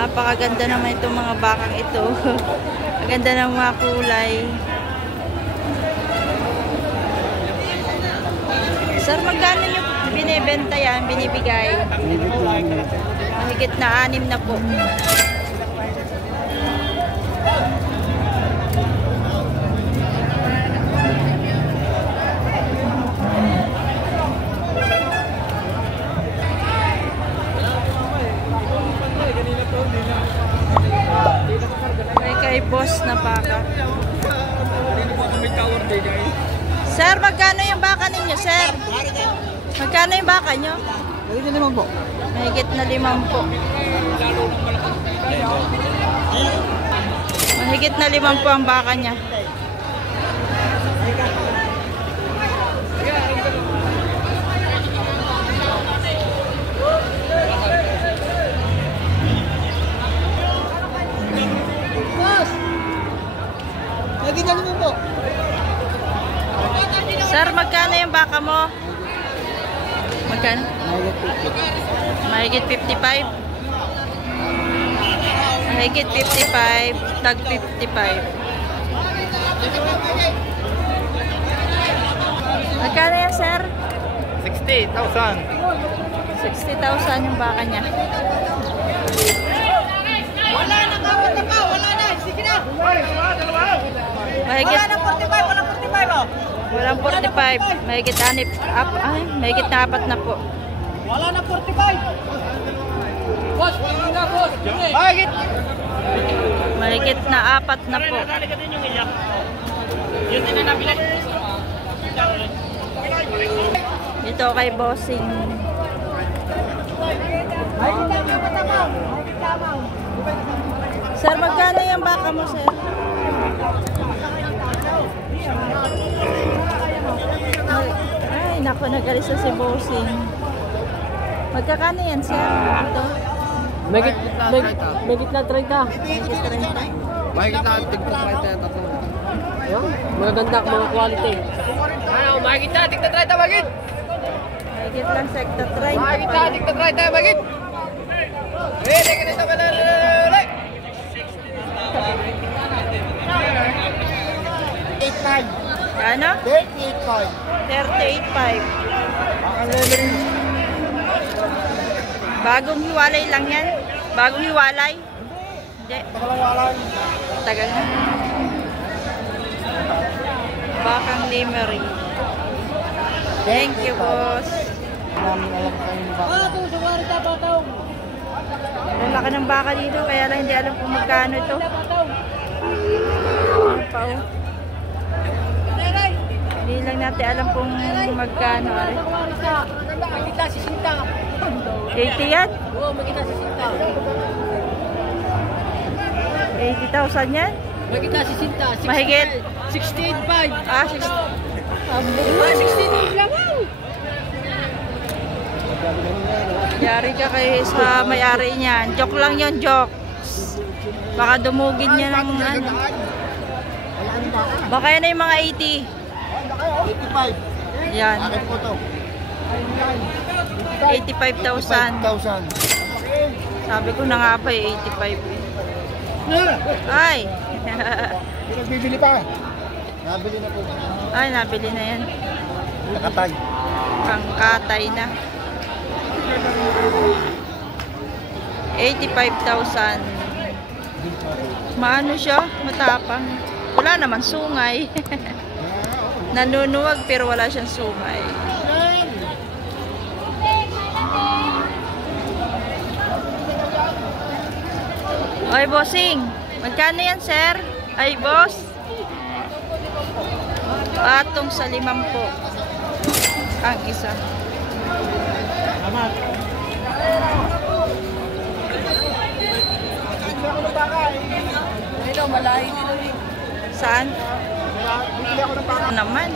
Napakaganda naman itong mga bakang ito. Maganda ng mga kulay. Sir, magkano nyo binibenta yan? Binibigay? Mahigit na 6 na po. May kay boss na baka. Sir, magkano yung baka ninyo, sir? Magkano yung baka nyo? Mahigit na 5 po. Mahigit na 5 po. Mahigit na 5 po ang baka niya. Mahigit na 5 po. Sir, magkano yung baka mo? Magkano? Mahigit 55. Mahigit 55. Tag 55. Magkano yan, sir? 60,000. 60,000 yung baka niya. Wala na kapit na pa. Wala na. Sige na. Mahigit, Wala na 45. Wala 45 oh. walang 45. Mahigit mahigit na 4 na po. Wala na 45. Boss, wala na boss. Mahigit. Mahigit na 4 na po. Yun din na nabili. Dito kay bossing. Sir, magkano yung baka mo, sir? Ay, naku, nagalis na si bossing. Magkakano yan, sir? Ito? Mahigit na 30. Mahigit 30. Mahigit na tigpa 30. Yan, magaganda mga quality. Ano, mahigit na tigpa 30 mahigit. Mahigit lang sekta 30. Mahigit na tigpa 30 mahigit. Lele ka nito pala. Lele. 38.5. Ano? 38.5. 38.5. Bagong hiwalay lang yan? Bagong hiwalay? Hindi. Tagal na. Bakang limery. Thank you, boss. Ang laki ng baka dito, kaya lang hindi alam kung magkano ito. Ano pa, oh. Hindi lang natin alam kung magkano. 80 yan? Oo, magkita 80,000 yan? Magkita 60. Mahigit? 68.5. Ah, 68 lang. yari ka kay sa may-ari niyan. Joke lang yun, joke. Baka dumugin niya ng ano. Baka yan ay mga 80. 85. Yan. Akin po to. 85,000. 5,000. Sabi ko na nga pa 85 eh. Ay! Nagbibili pa. Nabili na po. Ay, nabili na yan. Nakatay. Pangkatay na. 85,000. Maano siya? Matapang. Wala naman sungay. Nanunuwag pero wala siyang sungay. Ay, bossing. Magkano yan, sir? Ay, boss. Patong sa 5 po. Ang isa. Salamat. Ito, malayo dito. Saan? Bili ako ng baka. Naman.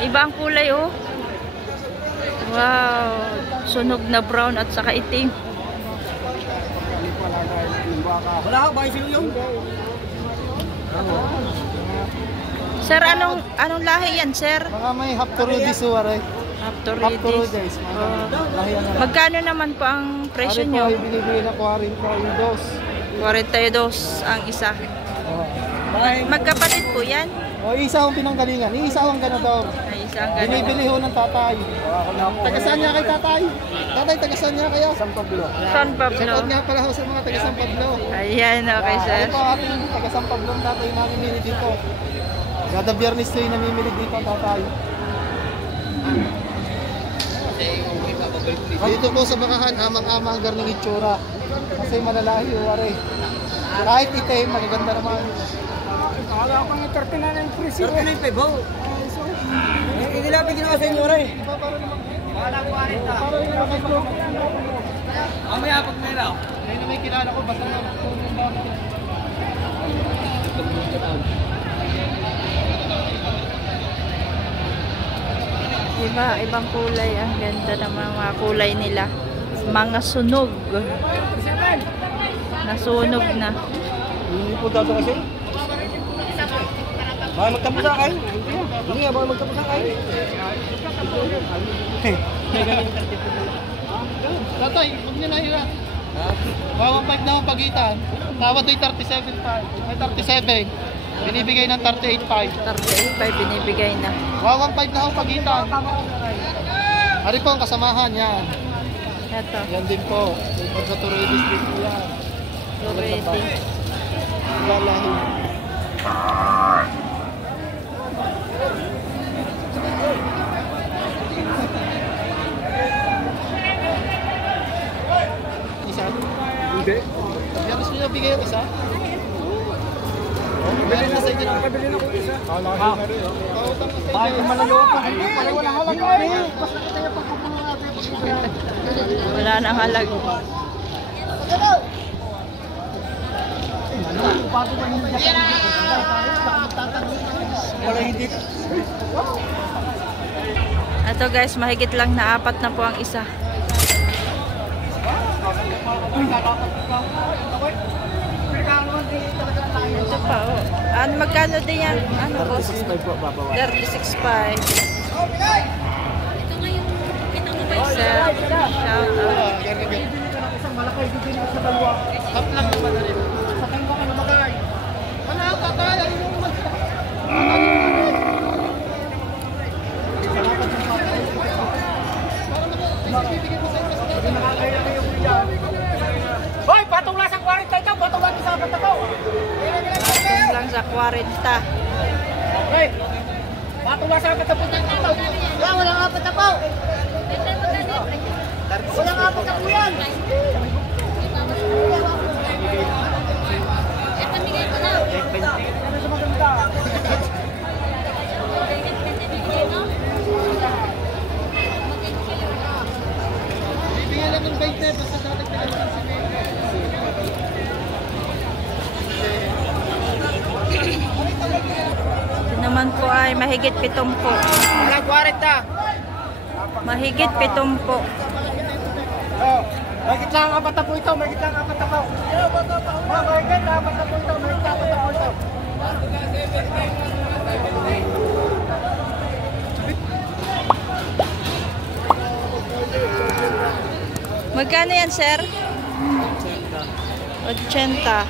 Ibang kulay, oh. Wow. Sunog na brown at saka itim. Wala ako, bakit sino yung? Sir, anong lahi yan, sir? Mga may hapturo di suwaray. Up to Redis. Magkano naman po ang presyo nyo? Ari po, ibinibigay na 40 yung dos. 42 ang isa. Magkapatid po yan? O, isa ang pinanggalingan. Isa ang ganador. Ay, isang ganun. Binibili ho ng tatay. Tagasaan niya kay tatay. Tatay, tagasaan niya kayo. San Pablo. San Pablo. Shoutout nga pala ho sa mga taga San Pablo. Ayan, okay sir. Ito ating taga San Pablo ang tatay namimili dito. Kada biyernes to yung namimili dito ang tatay. Dito po sa bakahan, amang-amang ang garning itsura. Kasi malalahi o wari. Kahit itim, magaganda naman. Akala ko pang 39 na yung presyo. 39 ba? Hindi lang bigyan ako sa inyo rin. Wala 40. Mamaya pag meron. Ngayon na may kilala ko, basta na yung gamit. Diba, ibang kulay. Ang ganda ng mga kulay nila. Mga sunog. Nasunog na. Hindi po dito kasi. Baka magtapos sa akin. Hindi nga, baka magtapos sa akin. Tatay, huwag niyo na hira. Bawang 5 na ang pagitan. Tawad ay 37.5. May 37. Binibigay ng 38.5. 38.5 binibigay na. Bawang 5 na ang pagitan. Ari po ang kasamahan yan. Ito. Yan din po. Pag sa Turedis din po yan. Ready. Lalahi. Isa? Hindi. Biyernes nyo bigay yung isa? Bili na sa inyo na. Nakabili na ko isa. Pautang na sa Bakit inyo. malayo pa? Pare wala halag eh. Basta kaya pagpupuno natin. Wala nang halag. Wala hindi. Ito guys, mahigit lang na 4 na po ang isa. Ito pa oh. Ano, magkano din yan? Ano po? 36.5 po babawa. 36.5. Sir, shout out. Isang malaki bibili ko sa dalawa. Kaplang naman na rin. Sa kayo ba kayo magay? Ano ang tatay? Ayun yung naman. Hoy, patong lang sa 40 ito, patong lang sa 40 ako. Patong lang sa 40. Hoy, patong lang sa 40 ito. Wala nga 40 po. Wala nga 40 po yan. Ano sa maganda? Bibigyan lang ng 20. Basta dadagdagan lang si Mega. Ito naman po ay mahigit 7 po. Wala 40. Mahigit 7 po. Oh, may gitla ang 4 po ito, may gitla ang 4 po. May gitla ang 4 po ito, may gitla ang 4 po ito. Magkano yan, sir? 80.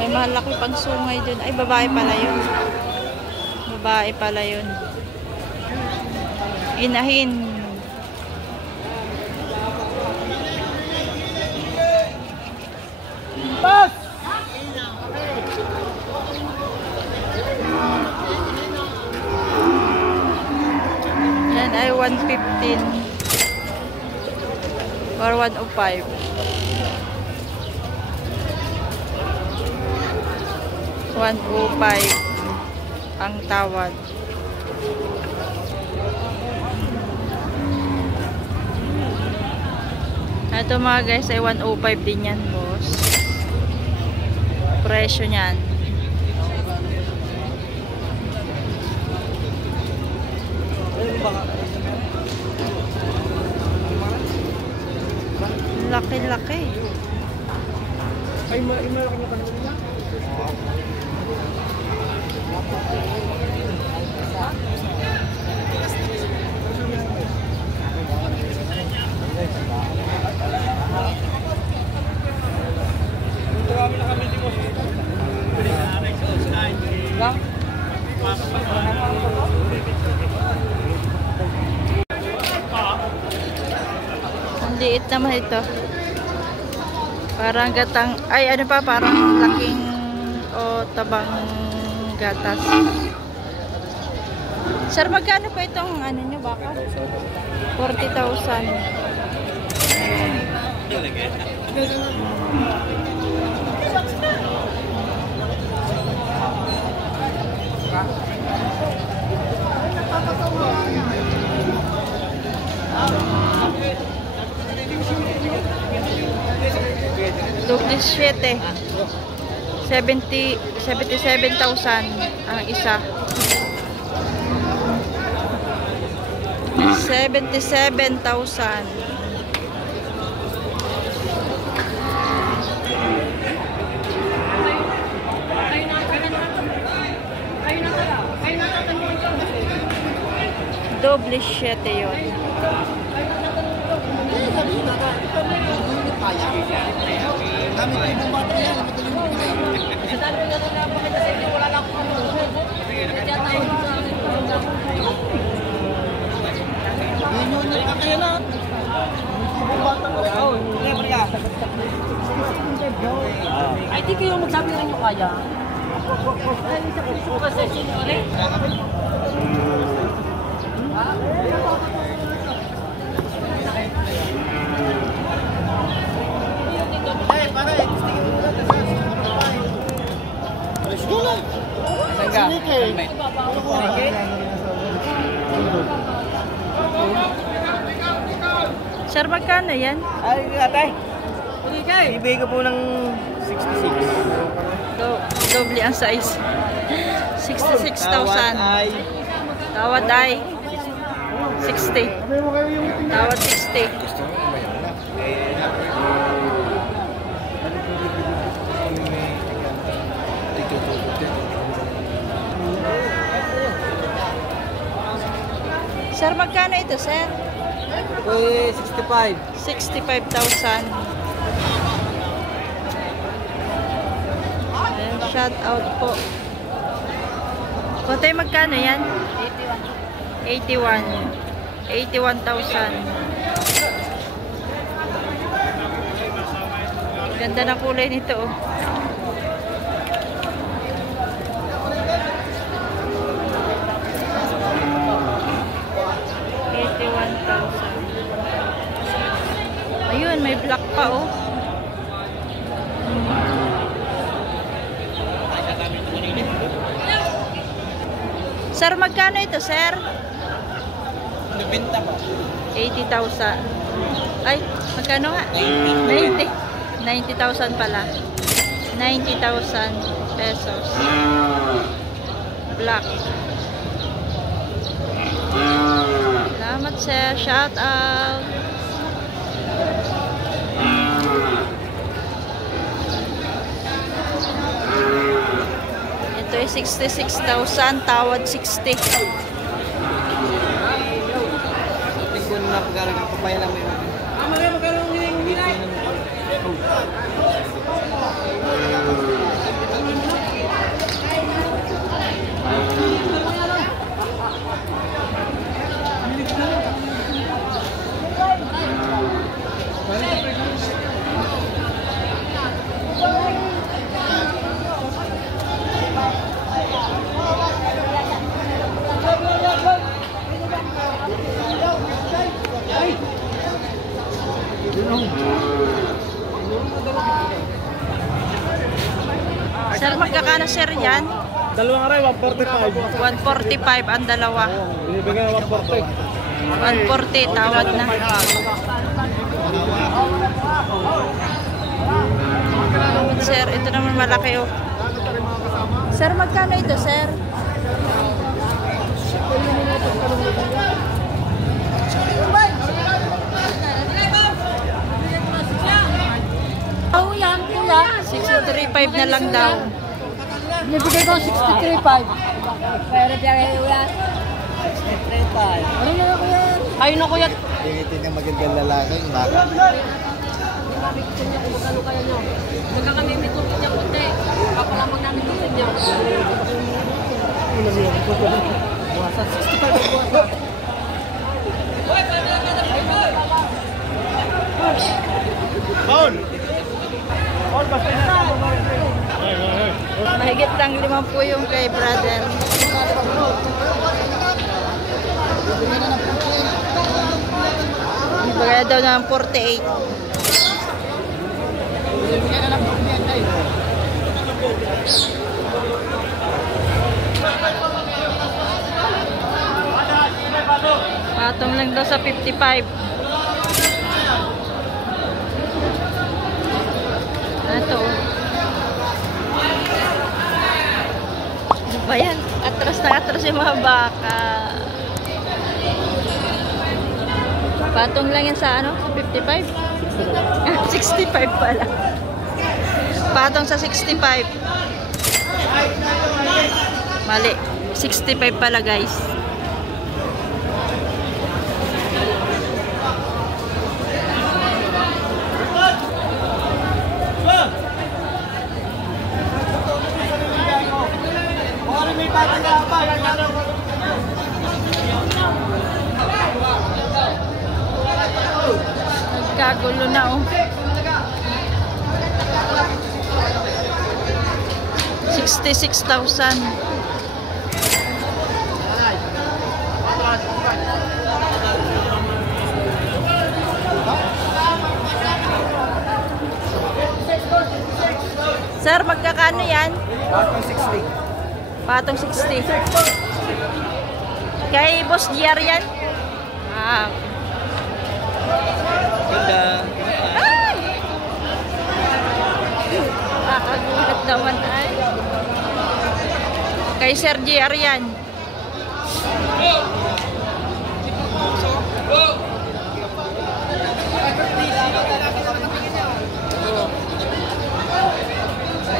May malaki pang sungay dun. Ay, babae pala yun. Babae pala yun. Inahin. Boss! Yan ay 115 or 105. 105 ang tawad. Ito mga guys ay 105 din yan, boss. Presyo niyan. Laki-laki. Ay, malaki niya kanina. naman ito. Parang gatang, ay ano pa, parang laking o tabang gatas. Sir, magkano po itong ano nyo baka? 40,000. Doble 7. 77,000 ang isa. 77,000. Doble 7 yun. Ay, di kayo magsabi rin yung kaya. Kasi sino ulit? Sir, magkano yan? Ay, ate. Ibigay ko po ng 66. Doble ang size. 66,000. Tawad ay 60. Tawad 60. Sir, magkano ito, sir? 65. 65,000. Shout out po. Kotoy, magkano yan? 81. 81,000. Ganda na kulay nito, oh. Ayun, may black pa, oh. Sir, magkano ito, sir? 90 pa. 80,000. Ay, magkano nga? 90. 90,000 pala. 90,000 pesos. Black. Salamat, sir. Shout out. Ito ay 66,000, tawad 60. Tingnan na pagkalang ang papaya lang may magkalang hinay. Sir, magkakano, sir, yan? Dalawang aray, 145. 145 ang dalawa. Binibigyan ng 140. 140, tawad na. Sir, ito naman malaki, oh. Sir, magkano ito, sir? Oh, yan, kuya. 635 na lang daw. Binibigay ko 63.5. Pero dyan, kuya. 63.5. Ano na, kuya? Ayun na, kuya. Tingitin ng magandang lalaki, yung baka. Nakikita niya kung magkano kaya niyo. Magka kami may tubig niya kundi. Ako lamang namin tubig niya. Buwasan, 65 buwasan. Higit lang 5 po yung kay brother. Ibigay daw ng 48. Patong lang daw sa 55. Ito. Ano ba yan? Atras na atras yung mga baka. Patong lang yan sa ano? Sa 55? 65 pala. Patong sa 65. Mali. 65 pala guys. Nagkagulo na oh. 66,000. Sir, magkakano yan? Patong 60. Patong 60. Kay Boss GR yan? Ah. Ganda. Ay! Kakagulat naman ay. Kay Sir GR yan.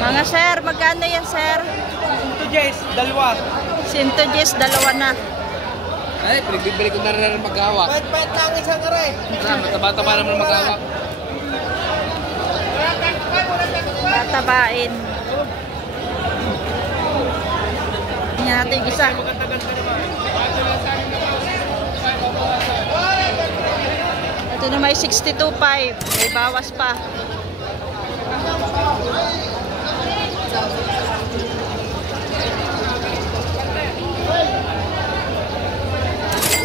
Mga sir, magkano yan sir? Ito Jess, dalawa. 110, dalawa na. Ay, pinagbibili ko na rin maghawak. Pahit lang isang aray. Mataba-taba naman maghawak. Tatabain. Tingnan natin yung isa. Ito na may 62.5. May bawas pa.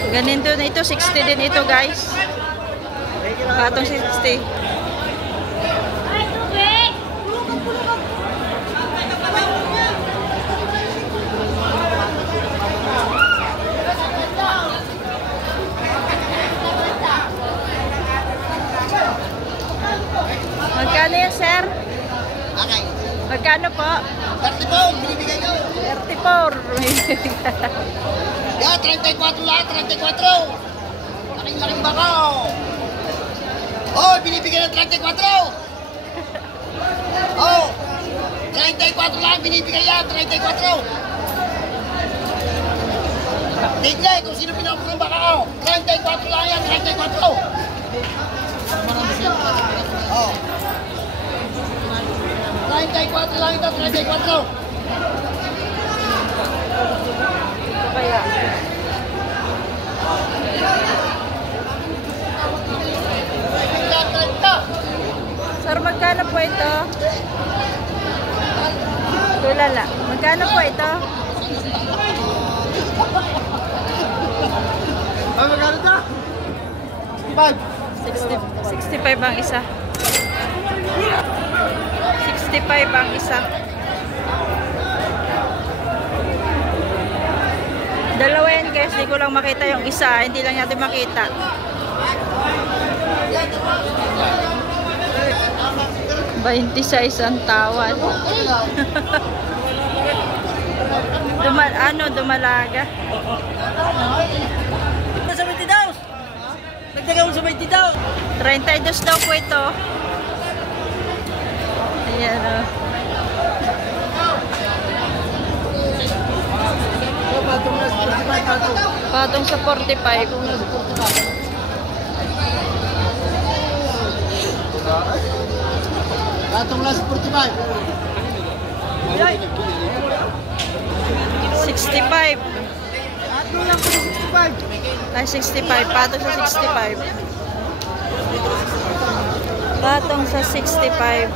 Ganito na ito. 60 din ito guys. Patong 60. Magkano yan, sir? Okay. Magkano po? 34, binibigay ko. 34. Yeah, 34 lang, 34. Laking-laking baka. Oh, binibigay ng 34. Oh, 34 lang, binibigay yan, 34. Tignan kung sino pinapuro ng baka ko. 34 lang yan, 34. Oh. 34 lang ito, 34. Kaya. Sir, magkano po ito? Tulala. Magkano po ito? Ay, magkano ito? 65 ang isa. 65 ang isa. Dalawa yan guys, hindi ko lang makita yung isa, hindi lang natin makita. $26 ang tawad. Dumalaga. Sa 20 daw. Nagdagaw sa 20 daw. 32 daw po ito. Ayan o. Patong sa 45. Patong lang sa 45. 65. Patong lang po 65. Ay, 65. Patong sa 65. Patong sa 65.